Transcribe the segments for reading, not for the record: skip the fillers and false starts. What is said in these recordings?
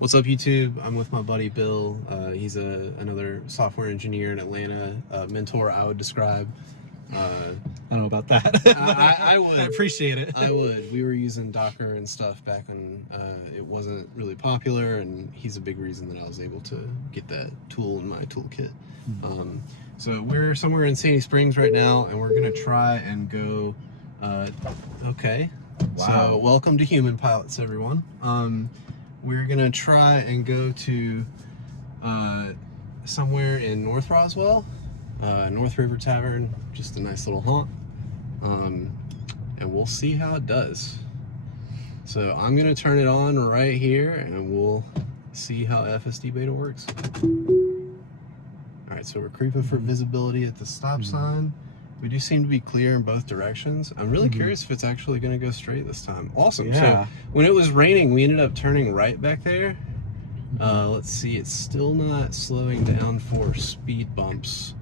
What's up, YouTube? I'm with my buddy Bill. He's another software engineer in Atlanta, mentor I would describe. I don't know about that. I would. I appreciate it. I would. We were using Docker and stuff back when it wasn't really popular, and he's a big reason that I was able to get that tool in my toolkit. So we're somewhere in Sandy Springs right now, and we're going to try and go... okay. Wow. So welcome to Human Pilots, everyone. We're gonna try and go to somewhere in North Roswell, North River Tavern, just a nice little haunt, and we'll see how it does. So I'm gonna turn it on right here, and we'll see how FSDBeta works. All right, so we're creeping for visibility at the stop sign. We do seem to be clear in both directions. I'm really curious if it's actually going to go straight this time. Awesome. Yeah. So when it was raining, we ended up turning right back there. Let's see, it's still not slowing down for speed bumps.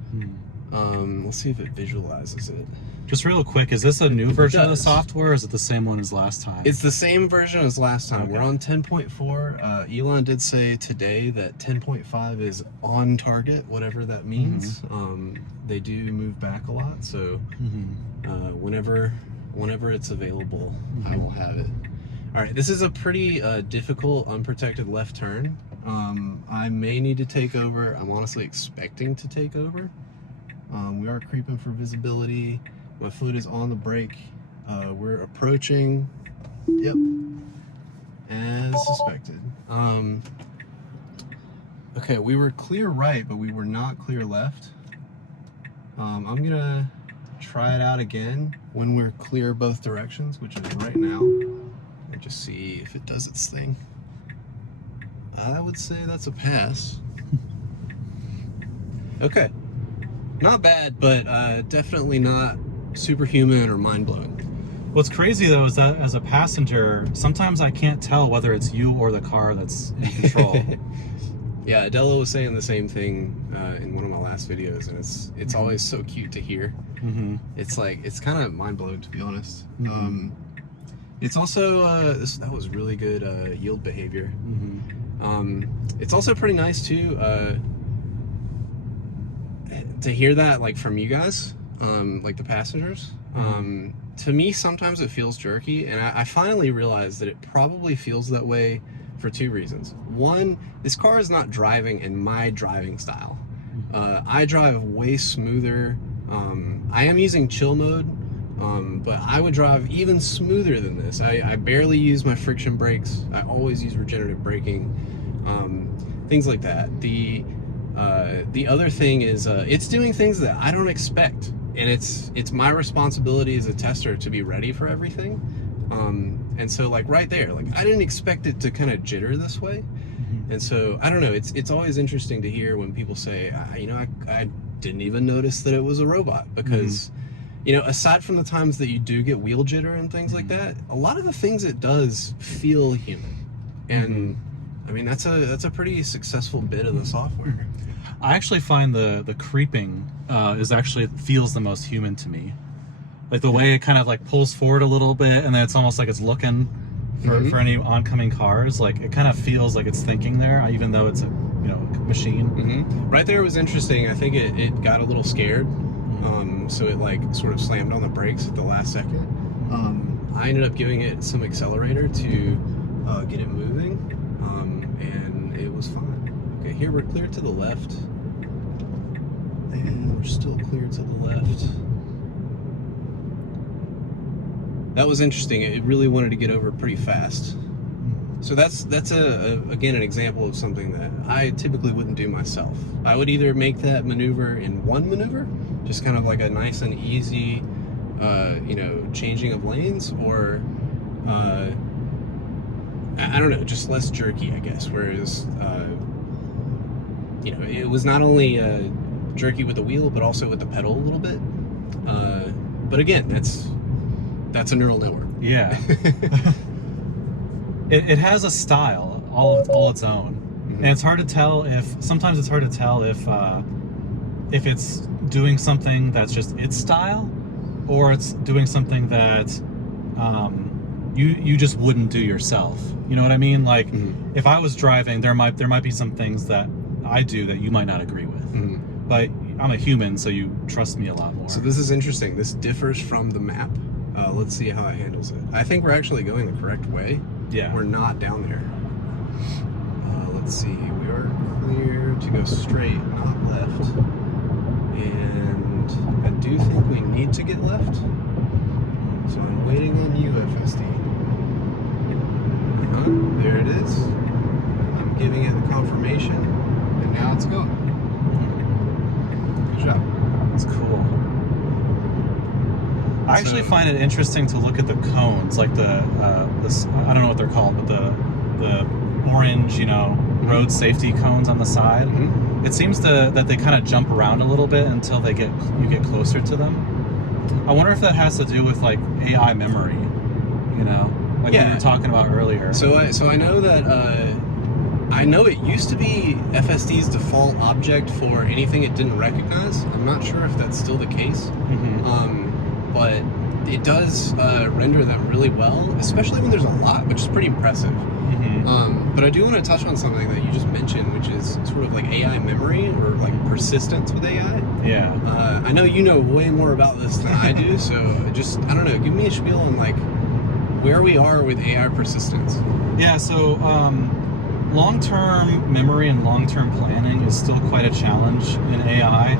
Let's see if it visualizes it. Just real quick, is this a new version of the software, or is it the same one as last time? It's the same version as last time. Okay. We're on 10.4. Elon did say today that 10.5 is on target, whatever that means. They do move back a lot, so whenever it's available, I will have it. All right, this is a pretty difficult unprotected left turn. I may need to take over. I'm honestly expecting to take over. We are creeping for visibility. My foot is on the brake. We're approaching. Yep. As suspected. Okay, we were clear right, but we were not clear left. I'm gonna try it out again when we're clear both directions, which is right now, and just see if it does its thing. I would say that's a pass. Okay. Not bad, but definitely not superhuman or mind-blowing. What's crazy though is that as a passenger, sometimes I can't tell whether it's you or the car that's in control. Yeah, Adela was saying the same thing in one of my last videos, and it's always so cute to hear. It's like, it's kind of mind-blowing, to be honest. It's also that was really good yield behavior. It's also pretty nice too to hear that, like, from you guys, like the passengers. To me, sometimes it feels jerky, and I finally realized that it probably feels that way for two reasons. One, this car is not driving in my driving style. I drive way smoother. I am using chill mode, but I would drive even smoother than this. I barely use my friction brakes. I always use regenerative braking, things like that. The other thing is it's doing things that I don't expect, and it's my responsibility as a tester to be ready for everything. And so, like, right there, like, I didn't expect it to kind of jitter this way. And so, I don't know, it's always interesting to hear when people say, you know, I didn't even notice that it was a robot, because you know, aside from the times that you do get wheel jitter and things like that, a lot of the things it does feel human. And I mean, that's a pretty successful bit of the software. I actually find the creeping feels the most human to me. Like the way it kind of like pulls forward a little bit, and then it's almost like it's looking for any oncoming cars. Like it kind of feels like it's thinking there, even though it's a machine. Right there was interesting. I think it got a little scared, so it like sort of slammed on the brakes at the last second. I ended up giving it some accelerator to get it moving, and it was fine. Okay, here we're clear to the left, and we're still clear to the left. That was interesting. It really wanted to get over pretty fast. So that's again an example of something that I typically wouldn't do myself. I would either make that maneuver in one maneuver, just kind of like a nice and easy, you know, changing of lanes, or I don't know, just less jerky, I guess. Whereas, you know, it was not only jerky with the wheel, but also with the pedal a little bit. But again, that's a neural network. Yeah. It has a style all its own, and it's hard to tell sometimes it's hard to tell if it's doing something that's just its style, or it's doing something that you just wouldn't do yourself. You know what I mean? Like, Mm-hmm. if I was driving, there might be some things that I do that you might not agree with. Mm-hmm. But I'm a human, so you trust me a lot more. So this is interesting. This differs from the map. Let's see how it handles it. I think we're actually going the correct way. Yeah. We're not down there. Let's see. We are clear to go straight, not left. And I do think we need to get left. So I'm waiting on you, FSD. There it is. I'm giving it the confirmation, and now it's going. Good job. It's cool. I actually find it interesting to look at the cones, like this, I don't know what they're called, but the orange, road safety cones on the side. Mm-hmm. It seems that they kind of jump around a little bit until you get closer to them. I wonder if that has to do with like AI memory, like we were talking about earlier. So I know that I know it used to be FSD's default object for anything it didn't recognize. I'm not sure if that's still the case. Mm-hmm. But it does render them really well, especially when there's a lot, which is pretty impressive. Mm-hmm. But I do want to touch on something that you just mentioned, which is sort of like AI memory or like persistence with AI. Yeah. I know you know way more about this than I do, so I don't know, give me a spiel on like where we are with AI persistence. Yeah, so long-term memory and long-term planning is still quite a challenge in AI.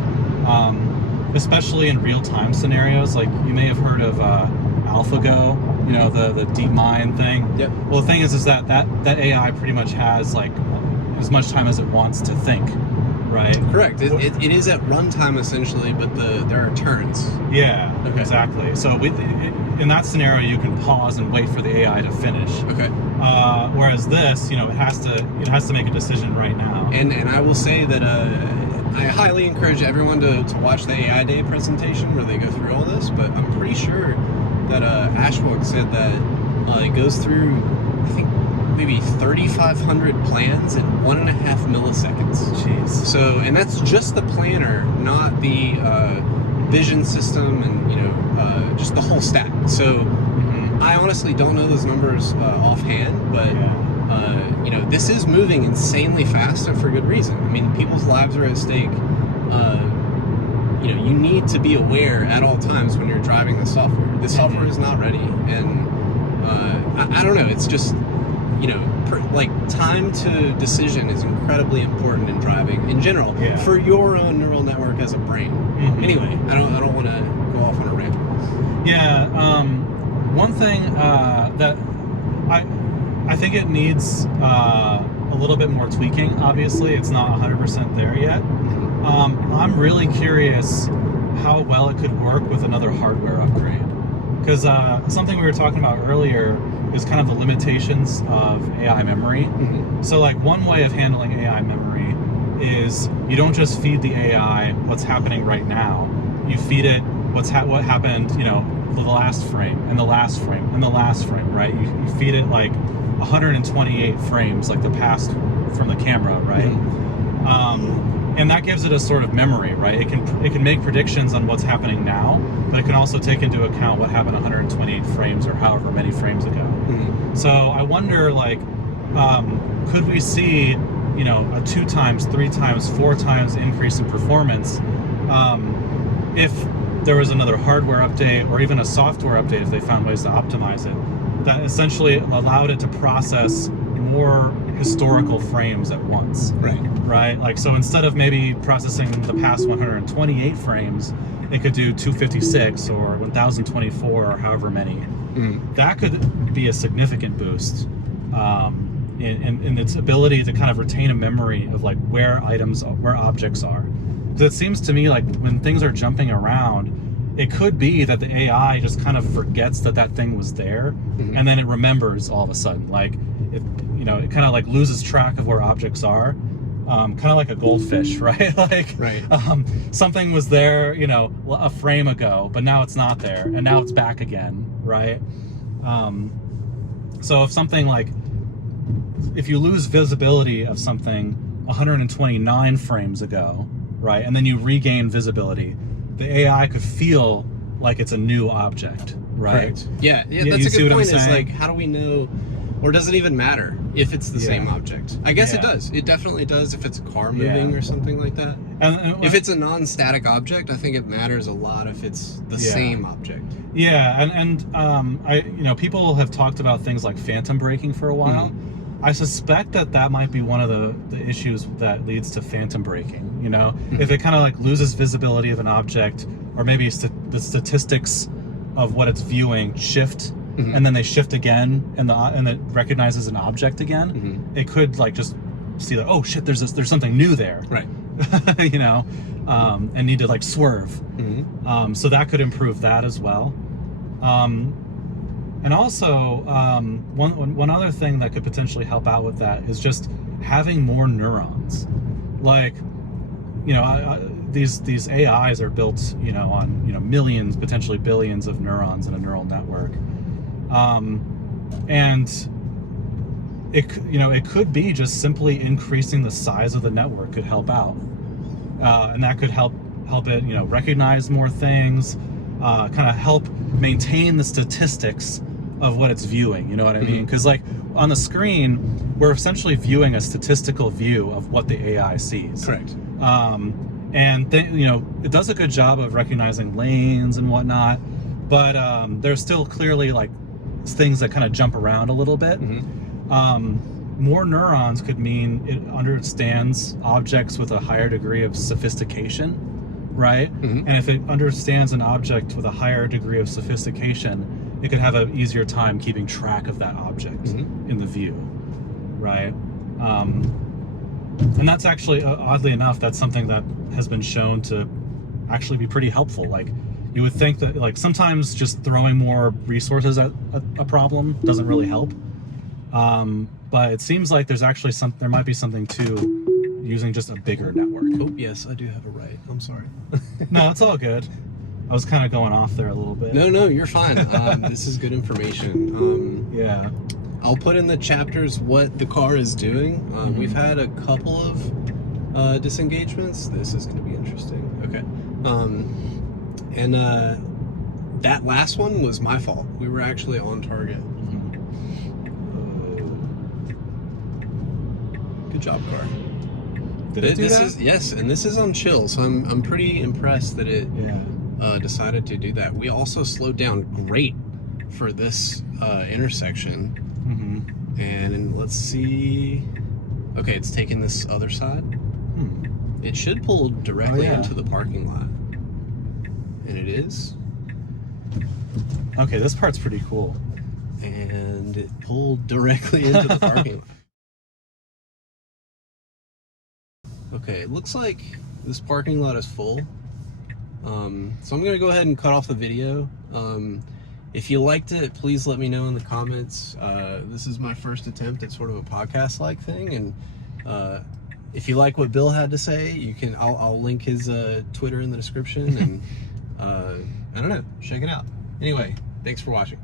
Especially in real-time scenarios. Like, you may have heard of AlphaGo, the DeepMind thing. Yep. Well, the thing is that AI pretty much has like as much time as it wants to think, right? Correct. It is at runtime essentially, but there are turns. Yeah, okay. Exactly. So in that scenario, you can pause and wait for the AI to finish. Okay. Whereas this, it has to make a decision right now. And I will say that I highly encourage everyone to watch the AI Day presentation where they go through all this, but I'm pretty sure that Ashwag said that it goes through, I think, maybe 3,500 plans in 1.5 milliseconds. Jeez. So, and that's just the planner, not the vision system and, just the whole stack. So, I honestly don't know those numbers offhand, but... Yeah. This is moving insanely fast and for good reason. I mean, people's lives are at stake. You need to be aware at all times when you're driving the software. This software is not ready. And I don't know, it's just, time to decision is incredibly important in driving in general for your own neural network as a brain. Mm-hmm. Anyway, I don't want to go off on a rant. Yeah, one thing that I think it needs a little bit more tweaking. Obviously, it's not 100% there yet. I'm really curious how well it could work with another hardware upgrade. Because something we were talking about earlier is kind of the limitations of AI memory. Mm-hmm. So like one way of handling AI memory is you don't just feed the AI what's happening right now. You feed it what happened, the last frame and the last frame and the last frame, right? You feed it like 128 frames, like the past from the camera, right? Mm-hmm. And that gives it a sort of memory, right? It can make predictions on what's happening now, but it can also take into account what happened 128 frames or however many frames ago. Mm-hmm. So I wonder, like, could we see, a 2 times, 3 times, 4 times increase in performance if there was another hardware update or even a software update if they found ways to optimize it that essentially allowed it to process more historical frames at once. Right? Like, so instead of maybe processing the past 128 frames, it could do 256 or 1024 or however many. Mm. That could be a significant boost in its ability to kind of retain a memory of like where objects are. Because it seems to me like when things are jumping around, it could be that the AI just kind of forgets that thing was there, mm-hmm. and then it remembers all of a sudden. Like, it kind of like loses track of where objects are. Kind of like a goldfish, right? Like, something was there, a frame ago, but now it's not there, and now it's back again, right? So if you lose visibility of something 129 frames ago, right, and then you regain visibility, the AI could feel like it's a new object, right? Correct. Yeah, that's a good point. Is like, how do we know Or does it even matter if it's the same Yeah. object? I guess Yeah. it does. It definitely does if it's a car moving Yeah. or something like that. And If it's a non-static object, I think it matters a lot if it's the same object. Yeah, and people have talked about things like phantom braking for a while. Mm-hmm. I suspect that might be one of the issues that leads to phantom braking. You know, if it kind of like loses visibility of an object, or maybe the statistics of what it's viewing shift, and then they shift again, and it recognizes an object again. It could like just see that, oh shit, there's something new there, Right? you know, and need to like swerve. So that could improve that as well. And also, one other thing that could potentially help out with that is just having more neurons. Like, you know, these AIs are built, you know, on, you know, millions, potentially billions of neurons in a neural network. And it could be just simply increasing the size of the network could help out. And that could help it, you know, recognize more things, kind of help maintain the statistics of what it's viewing, you know what I mean? Because like on the screen, we're essentially viewing a statistical view of what the AI sees. Correct. And you know, it does a good job of recognizing lanes and whatnot, but there's still clearly like things that kind of jump around a little bit. More neurons could mean it understands objects with a higher degree of sophistication, right? And if it understands an object with a higher degree of sophistication, it could have an easier time keeping track of that object in the view, right? And that's actually, oddly enough, that's something that has been shown to actually be pretty helpful. Like, you would think that like sometimes just throwing more resources at a problem doesn't really help. But it seems like there's actually there might be something to using just a bigger network. Oh, yes, I do have a right. I'm sorry. No, it's all good. I was kind of going off there a little bit. No, you're fine. This is good information. Yeah. I'll put in the chapters what the car is doing. We've had a couple of disengagements. This is going to be interesting. Okay. And that last one was my fault. We were actually on target. Good job, car. Did it do this that? is yes, and this is on chill, so I'm pretty impressed that it decided to do that. We also slowed down great for this intersection. And let's see. Okay, it's taking this other side. It should pull directly into the parking lot. And it is. Okay, this part's pretty cool. And it pulled directly into the parking lot. Okay, it looks like this parking lot is full. So I'm gonna go ahead and cut off the video. If you liked it, please let me know in the comments. This is my first attempt at sort of a podcast-like thing, and if you like what Bill had to say, you can. I'll link his Twitter in the description, and I don't know, check it out. Anyway, thanks for watching.